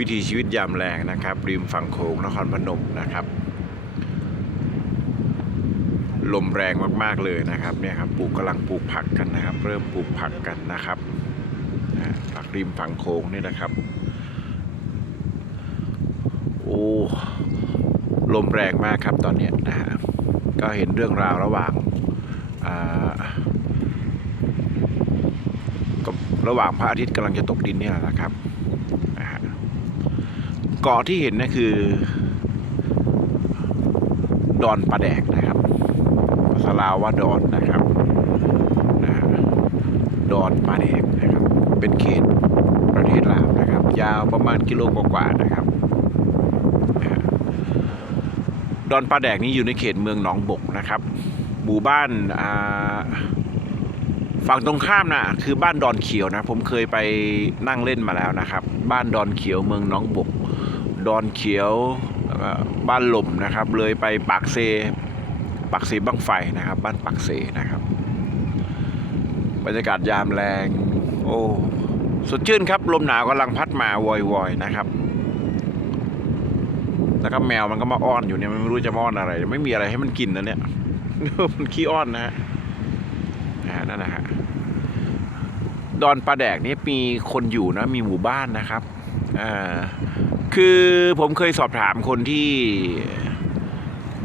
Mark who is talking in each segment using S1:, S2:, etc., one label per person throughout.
S1: วิถีชีวิตยามแรงนะครับ ริมฝั่งโขงนครพนมนะครับ ลมแรงมากๆเลยนะครับเนี่ยครับปลูกกำลังปลูกผักกันนะครับ เริ่มปลูกผักกันนะครับอ่าผักริมฝั่งโขงนี่นะครับ โอ้ลมแรงมากครับตอนนี้นะฮะก็เห็นเรื่องราวระหว่างระหว่างพระอาทิตย์กำลังจะตกดินเนี่ยแหละครับ เกาะที่เห็นนี่คือ ดอนปลาแดกนะครับภาษาลาวว่าดอนนะครับนะดอนปลาแดกนะครับ เป็นเขตประเทศลาวนะครับ ยาวประมาณกิโลกว่าๆนะครับนะดอนปลาแดกนี้อยู่ในเขตเมืองหนองบกนะครับหมู่บ้านฝั่งตรงข้ามนะคือบ้านดอนเขียวนะ ผมเคยไปนั่งเล่นมาแล้วนะครับ บ้านดอนเขียวเมืองหนองบก ดอนเขียวบ้านหล่มนะครับ เลยไปปากเซปากเซบังไฟนะครับ บ้านปากเซนะครับบรรยากาศยามแรง โอ้สดชื่นครับลมหนาวกำลังพัดมาวอยๆนะครับ แล้วก็แมวมันก็มาอ้อนอยู่เนี่ยมันไม่รู้จะมาอ้อนอะไร ไม่มีอะไรให้มันกินนะเนี่ยมันขี้อ้อนนะฮะนะฮะนั่นนะฮะดอนปลาแดกนี่มีคนอยู่นะมีหมู่บ้านนะครับอ่า คือผมเคยสอบถามคนที่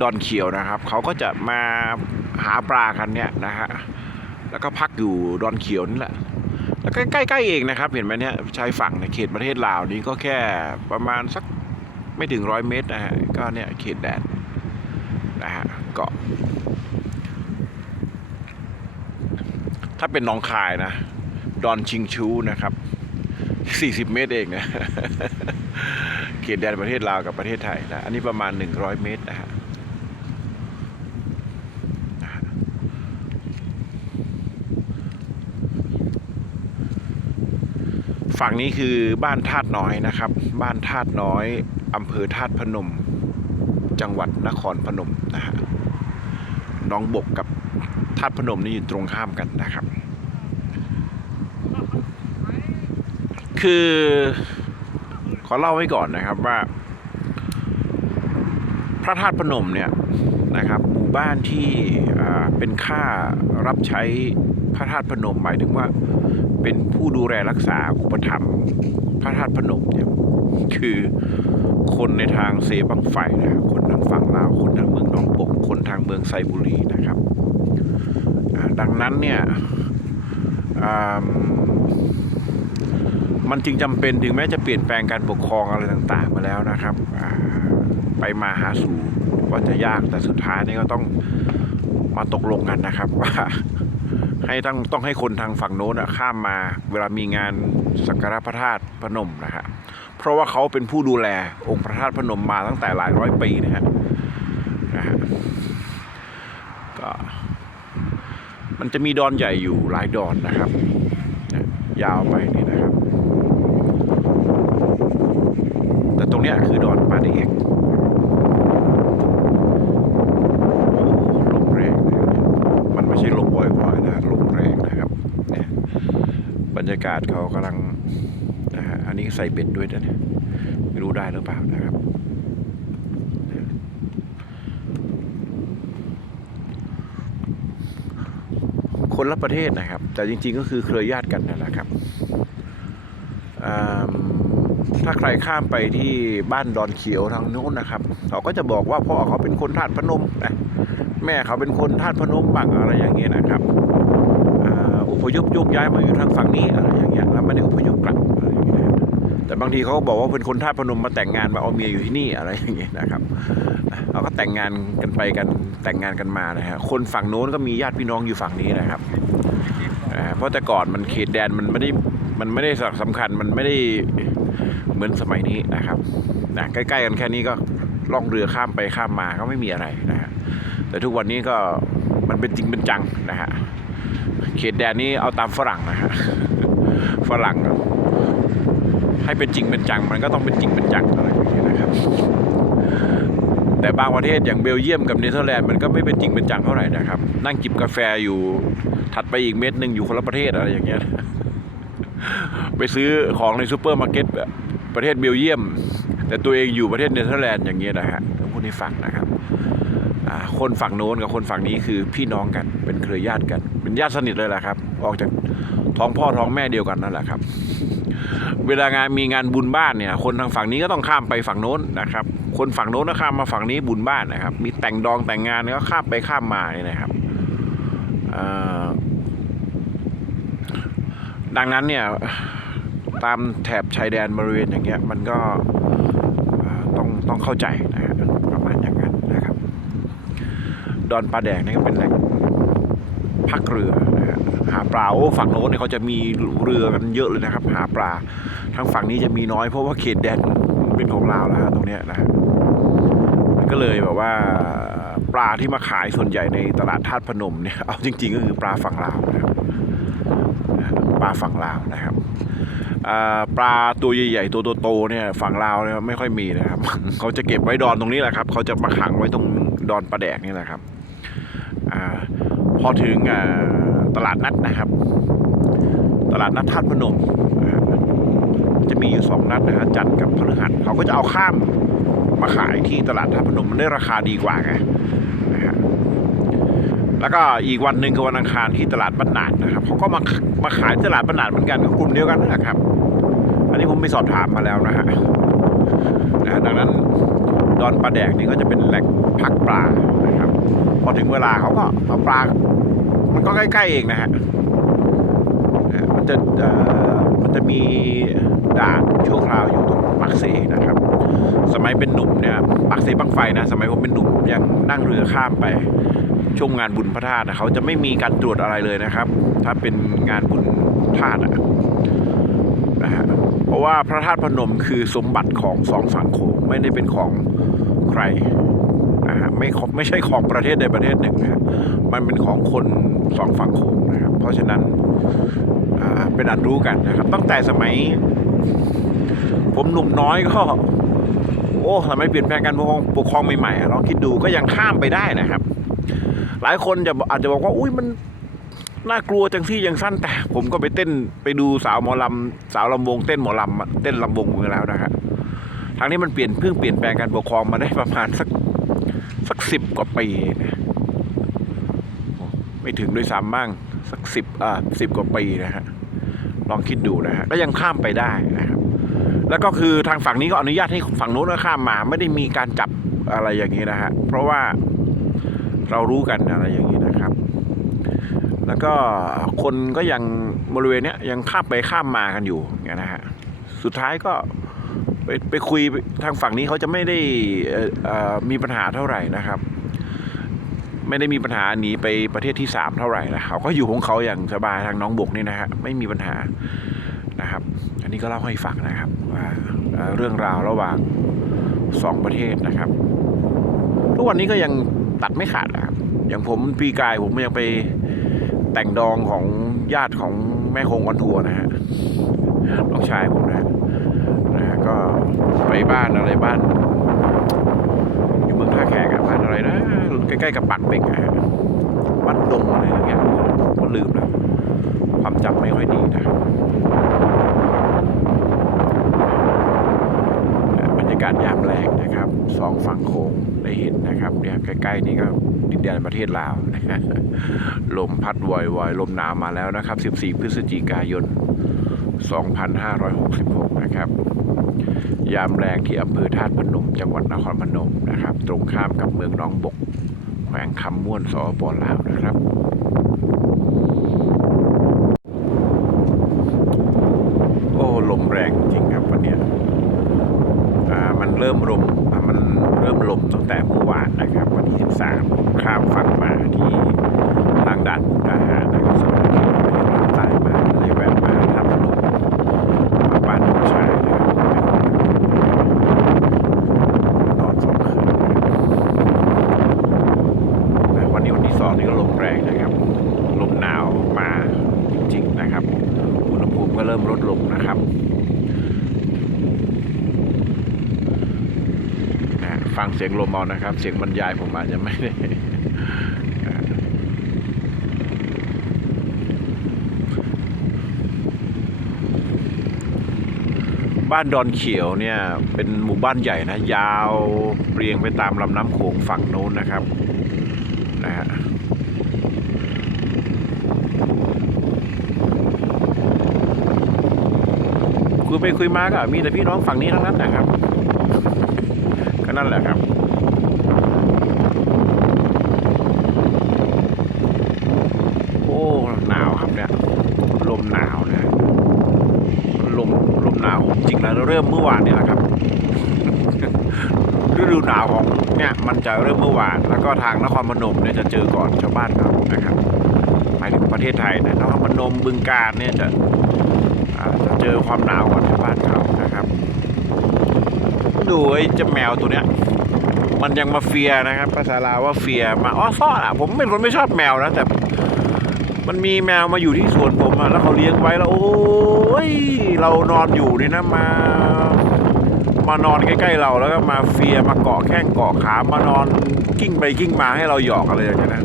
S1: ดอนเขียวนะครับ เขาก็จะมาหาปลากันเนี่ยนะฮะ แล้วก็พักอยู่ดอนเขียวนี่แหละ แล้วก็ใกล้ๆเองนะครับ เห็นไหมเนี่ยชายฝั่งในเขตประเทศลาวนี้ก็แค่ประมาณสักไม่ถึงร้อยเมตรนะฮะ ก็เนี่ยเขตแดนนะฮะเกาะ ถ้าเป็นหนองคายนะ ดอนชิงชูนะครับ 40 เมตรเองนะ เขตแดนประเทศลาวกับประเทศไทยนะ อันนี้ประมาณ 100 เมตรนะฮะฝั่งนี้คือบ้านธาตุน้อยนะครับ บ้านธาตุน้อยอำเภอธาตุพนม จังหวัดนครพนมนะฮะน้องบกกับธาตุพนมนี่อยู่ตรงข้ามกันนะครับ คือ อเล่าไว้ก่อนนะครับว่า พระธาตุพนมเนี่ยนะครับหมู่บ้านที่เป็นค่ารับใช้พระธาตุพนมหมายถึงว่าเป็นผู้ดูแลรักษาอุปถัมภ์พระธาตุพนมเนี่ยคือคนในทางเซบังไฟนะคนทางฝั่งลาว คนทางเมืองหนองบกคนทางเมืองไซบุรีนะครับ ดังนั้นเนี่ย มันจึงจำเป็นถึงแม้จะเปลี่ยนแปลงการปกครองอะไรต่างๆ มาแล้วนะครับ ไปมาหาสู่ว่าจะยากแต่สุดท้ายนี่ก็ต้องมาตกลงกันนะครับว่าให้ต้องต้องให้คนทางฝั่งโน้นข้ามมาเวลามีงานสักการะพระธาตุพนมนะฮะเพราะว่าเขาเป็นผู้ดูแลองค์พระธาตุพนมมาตั้งแต่หลายร้อยปีนะฮะนะฮะก็มันจะมีดอนใหญ่อยู่หลายดอนนะครับเนี่ยยาวไป นี้ยคือดอนปลาเด็กโอ้ลมแรงนะเนี่ยมันไม่ใช่ลมบ่อยๆนะลมแรงนะครับเนี่ยบรรยากาศเขากำลังนะฮะอันนี้ใส่เบ็ดด้วยนะเนี่ยไม่รู้ได้หรือเปล่านะครับคนละประเทศนะครับ แต่จริงๆก็คือเครือญาติกันนั่นแหละครับ ถ้าใครข้ามไปที่บ้านดอนเขียวทางโน้นนะครับเขาก็จะบอกว่าพ่อเขาเป็นคนธาตุพนมนะแม่เขาเป็นคนธาตุพนมบังอะไรอย่างเงี้ยนะครับอ่าอพยพยกย้ายมาอยู่ทางฝั่งนี้อะไรอย่างเงี้ยแล้วไม่ได้อพยพกลับอะไรอย่างเงี้ยนะแต่บางทีเขาก็บอกว่าเป็นคนธาตุพนมมาแต่งงานมาเอาเมียอยู่ที่นี่อะไรอย่างเงี้ยนะครับเขาก็แต่งงานกันไปกันแต่งงานกันมานะฮะคนฝั่งโน้นก็มีญาติพี่น้องอยู่ฝั่งนี้นะครับเพราะแต่ก่อนมันเขตแดนมันไม่ได้มันไม่ได้สำคัญมันไม่ได้ เหมือนสมัยนี้นะครับนะใกล้ๆกันแค่นี้ก็ล่องเรือข้ามไปข้ามมาก็ไม่มีอะไรนะฮะแต่ทุกวันนี้ก็มันเป็นจริงเป็นจังนะฮะเขตแดนนี้เอาตามฝรั่งนะฮะฝรั่งให้เป็นจริงเป็นจัง มันก็ต้องเป็นจริงเป็นจังอะไรอย่างเงี้ยนะครับ แต่บางประเทศอย่างเบลเยียมกับเนเธอร์แลนด์มันก็ไม่เป็นจริงเป็นจังเท่าไหร่นะครับ นั่งจิบกาแฟอยู่ถัดไปอีกเม็ดหนึ่งอยู่คนละประเทศอะไรอย่างเงี้ยไปซื้อของในซูเปอร์มาร์เก็ตแบบ ประเทศเบลเยียม แต่ตัวเองอยู่ประเทศเนเธอร์แลนด์อย่างเงี้ยนะฮะต้องพูดให้ฟังนะครับคนฝั่งโน้นกับคนฝั่งนี้คือพี่น้องกันเป็นเครือญาติกัน เป็นญาติสนิทเลยแหละครับ ออกจากท้องพ่อท้องแม่เดียวกันนั่นแหละครับ เวลางานมีงานบุญบ้านเนี่ย คนทางฝั่งนี้ก็ต้องข้ามไปฝั่งโน้นนะครับ คนฝั่งโน้นก็ข้ามมาฝั่งนี้บุญบ้านนะครับ มีแต่งดองแต่งงานก็ข้ามไปข้ามมาเนี่ยนะครับดังนั้นเนี่ย ตามแถบชายแดนบริเวณอย่างเงี้ยมันก็ต้องต้องเข้าใจนะฮะประมาณอย่างนั้นนะครับ ดอนปลาแดงนี่ก็เป็นแหล่งพักเรือนะฮะหาปลาโอ้ฝั่งโน้นเนี่ยเขาจะมีเรือกันเยอะเลยนะครับ หาปลาทางฝั่งนี้จะมีน้อยเพราะว่าเขตแดนเป็นของลาวแล้วตรงเนี้ยนะฮะก็เลยแบบว่าปลาที่มาขายส่วนใหญ่ในตลาดธาตุพนมเนี่ยเอาจริง ๆ ก็คือปลาฝั่งลาวนะครับปลาฝั่งลาวนะครับ ปลาตัวใหญ่ๆตัวโตๆเนี่ยฝั่งลาวเนี่ยไม่ค่อยมีนะครับ เขาจะเก็บไว้ดอนตรงนี้แหละครับ เขาจะมาขังไว้ตรงดอนปลาแดกนี่แหละครับอพอถึงตลาดนัดนะครับ ตลาดนัดธาตุพนมจะมีอยู่สองนัดนะฮะจันทร์กับพฤหัสเขาก็จะเอาข้ามมาขายที่ตลาดธาพนมมันได้ราคาดีกว่าไงนะฮะแล้วก็อีกวันหนึ่งคือวันอังคารที่ตลาดบ้านนาดนะครับเขาก็มามาขายที่ตลาดบ้านนาดเหมือนกันก็กลุ่มเดียวกันนะครับ อันนี้ผมไปสอบถามมาแล้วนะฮะนะดังนั้นดอนปลาแดกนี่ก็จะเป็นแหล่งพักปลานะครับ พอถึงเวลาเขาก็เอาปลา มันก็ใกล้ๆเองนะฮะมันจะมันจะมีด่านชั่วคราวอยู่ตรงปักเสนะครับ สมัยเป็นหนุ่มเนี่ยปักเสบังไฟนะ สมัยผมเป็นหนุ่มยังนั่งเรือข้ามไปช่วงงานบุญพระธาตุเขาจะไม่มีการตรวจอะไรเลยนะครับ ถ้าเป็นงานบุญธาตุนะฮะ เพราะว่าพระธาตุพนมคือสมบัติของสองฝั่งโขงไม่ได้เป็นของใครนะฮะไม่ไม่ใช่ของประเทศใดประเทศหนึ่งนะมันเป็นของคนสองฝั่งโขงนะครับเพราะฉะนั้นเป็นอันรู้กันนะครับ ตั้งแต่สมัย ผมหนุ่มน้อยก็โอ้ทำไมเปลี่ยนแปลงการปกครองปกครองใหม่ๆลองคิดดูก็ยังข้ามไปได้นะครับ หลายคนจะอาจจะบอกว่าอุ้ยมัน น่ากลัวจังที่ยังสั้นแต่ ผมก็ไปเต้นไปดูสาวหมอลำสาวลำวงเต้นหมอลำเต้นลำวงมาแล้วนะครับทางนี้มันเปลี่ยนเพิ่งเปลี่ยนแปลงการปกครองมาได้ประมาณสักสักสิบกว่าปีไม่ถึงด้วยซ้ำบ้างสักสิบอ่าสิบกว่าปีนะฮะลองคิดดูนะฮะก็ยังข้ามไปได้นะครับแล้วก็คือทางฝั่งนี้ก็อนุญาตให้ฝั่งโน้นก็ข้ามมา ไม่ได้มีการจับอะไรอย่างนี้นะฮะเพราะว่าเรารู้กันอะไรอย่างนี้นะครับ แล้วก็คนก็ยังบริเวณเนี้ยยังข้ามไปข้ามมากันอยู่อย่างเงี้ยนะฮะสุดท้ายก็ไปไปคุยทางฝั่งนี้เขาจะไม่ได้อ่อเอ่อมีปัญหาเท่าไหร่นะครับ ไม่ได้มีปัญหาหนีไปประเทศที่สามเท่าไหร่นะเขาก็อยู่ของเขาอย่างสบายทางน้องบกนี่นะฮะไม่มีปัญหานะครับ อันนี้ก็เล่าให้ฟังนะครับว่าเอ่อเรื่องราวระหว่างสองประเทศนะครับ ทุกวันนี้ก็ยังตัดไม่ขาดนะครับอย่างผมปีกายผมยังไป แต่งดองของญาติของแม่คงออนทัวร์นะฮะน้องชายผมนะฮะนะฮะก็ไปบ้านอะไรบ้าน อยู่เมืองท่าแขกอะบ้านอะไรนะใกล้ๆกับปักเป่งอะฮะวัดดงอะไรอย่างเงี้ยก็ลืมแล้วความจำไม่ค่อยดีนะครับบรรยากาศยามแรงนะครับสองฝั่งโขงได้เห็นนะครับเนี่ยใกล้ๆนี่ก็ดินแดนประเทศลาวนะฮะลมพัดวอยๆลมหนาวมาแล้วนะครับ 14 พฤศจิกายน 2566 นะครับ ยามแรงที่อำเภอธาตุพนม จังหวัดนครพนมนะครับ ตรงข้ามกับเมืองหน้องบก แขวงคำม่วนสปลาวนะครับโอ้ลมแรงจริงครับวันนี้ เริ่มลมมันเริ่มลมตั้งแต่เมื่อวานนะครับ วันที่ 13ผมข้ามฝั่งมาที่ทางด่านมุกดาหารนะครับสวัสดีใต้มาเลยแวะมาทำถนนมาบ้านน้องชายนะครับนอนสองคืนนะวันนี้วันที่สองนี่ก็ลมแรงนะครับลมหนาวมาจริงๆนะครับอุณหภูมิก็เริ่มลดลงนะครับ นะ ฟังเสียงลมเอานะครับ เสียงบรรยายผมอาจจะไม่ได้บ้านดอนเขียวเนี่ยเป็นหมู่บ้านใหญ่นะ ยาวเรียงไปตามลำน้ำโขงฝั่งโน้นนะครับนะฮะคุยไปคุยมาก็มีแต่พี่น้องฝั่งนี้ทั้งนั้นนะครับ ก็นั่นแหละครับโอ้หนาวครับเนี่ยลมหนาวนะลมลมหนาวจริงแล้วเริ่มเมื่อวานนี่แหละครับฤดูหนาวของเนี่ยมันจะเริ่มเมื่อวาน แล้วก็ทางนครพนมเนี่ยจะเจอก่อนชาวบ้านเขานะครับหมายถึงประเทศไทยนะนครพนมบึงกาฬเนี่ยจะจะเจอความหนาวก่อนชาวบ้านเขานะครับ ดูไอ้เจ้าแมวตัวเนี้ย มันยังมาเฟียนะครับ ภาษาลาวว่าเฟียมาอ้อซ่อนอะผมเป็นคนไม่ชอบแมวนะแต่ มันมีแมวมาอยู่ที่สวนผมอะแล้วเขาเลี้ยงไว้แล้ว โอ้ยเรานอนอยู่นี่นะมามานอนใกล้ๆเราแล้วก็มาเฟียมาเกาะแข้งเกาะขามานอนกิ้งไปกิ้งมาให้เราหยอกอะไรอย่างเงี้ยนะ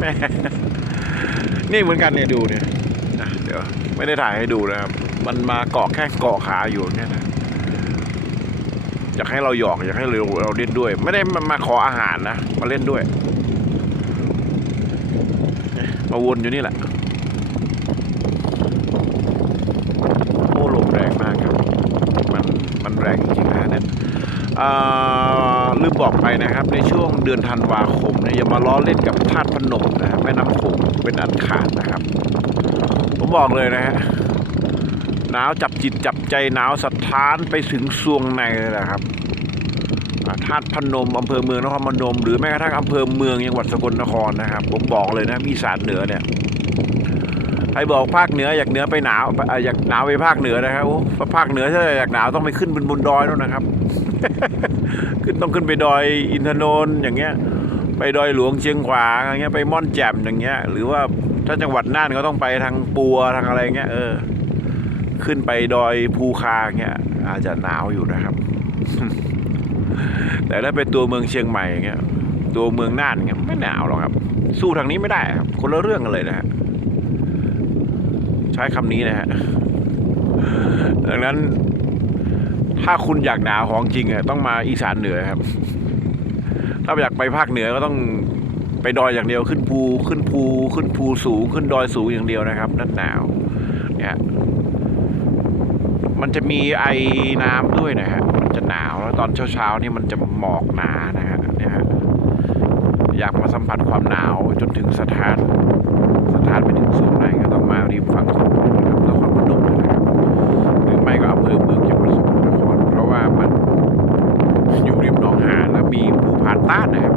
S1: แม่นี่เหมือนกันเนี่ยดูเนี่ยเดี๋ยวไม่ได้ถ่ายให้ดูนะครับ มันมาเกาะแข้งเกาะขาอยู่เนี่ยนะ อยากให้เราหยอกอยากให้เราเราเล่นด้วย ไม่ได้มามาขออาหารนะ มาเล่นด้วย มาวนอยู่นี่แหละโอ้ลมแรงมากครับ มันมันแรงจริงๆนะเนี่ยลืมบอกไปนะครับ ในช่วงเดือนธันวาคมเนี่ยอย่ามาล้อเล่นกับธาตุพนมนะแม่น้ำโขงเป็นอันขาดนะครับ ผมบอกเลยนะฮะ หนาวจับจิตจับใจหนาวสะท้านไปถึงซวงในเลยนะครับอ่าธาตุพนมอำเภอเมืองนครพนม หรือแม้กระทั่งอำเภอเมืองจังหวัดสกลนครนะครับ ผมบอกเลยนะอีสานเหนือเนี่ยใครบอกภาคเหนืออยากเหนือไปหนาวอยากหนาวไปภาคเหนือนะครับภาคเหนือถ้าอยากหนาวต้องไปขึ้นบนบนดอยนู่นนะครับ ขึ้นต้องขึ้นไปดอยอินทนนท์อย่างเงี้ย ไปดอยหลวงเชียงขวางอย่างเงี้ยไปม่อนแจ่มอย่างเงี้ย หรือว่าถ้าจังหวัดน่านก็ต้องไปทางปัวทางอะไรเงี้ยเออ ขึ้นไปดอยภูคาเงี้ยอาจจะหนาวอยู่นะครับ แต่ถ้าเป็นตัวเมืองเชียงใหม่อย่างเงี้ยตัวเมืองน่านเงี้ยไม่หนาวหรอกครับ สู้ทางนี้ไม่ได้ครับ คนละเรื่องกันเลยนะฮะใช้คำนี้นะฮะดังนั้น ถ้าคุณอยากหนาวของจริงอะต้องมาอีสานเหนือครับ ถ้าอยากไปภาคเหนือก็ต้องไปดอยอย่างเดียวขึ้นภูขึ้นภูขึ้นภูสูงขึ้นดอยสูงอย่างเดียวนะครับนั่นหนาวเนี่ย มันจะมีไอน้ำด้วยนะฮะ มันจะหนาวแล้วตอนเช้าๆนี่มันจะหมอกหนานะฮะเนี่ยฮะอยากมาสัมผัสความหนาวจนถึงสถานสถานไปถึงสูงไหนก็ต้องมาริมฝั่งของนครพนมนะครับหรือไม่ก็อำเภอเมืองจังหวัดสกลนครเพราะว่ามันอยู่ริมหนองหานแล้วมีภูพานต้านนะครับ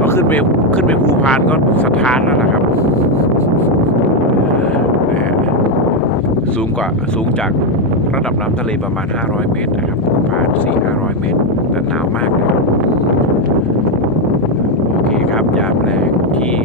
S1: ก็ขึ้นไปขึ้นไปภูพานก็สถานแล้วนะครับ สูงกว่าสูงจากระดับน้ำทะเลประมาณ 500 เมตรนะครับผ่าน4-500 เมตรแต่หนาวมากนะครับโอเคครับยามแรงที่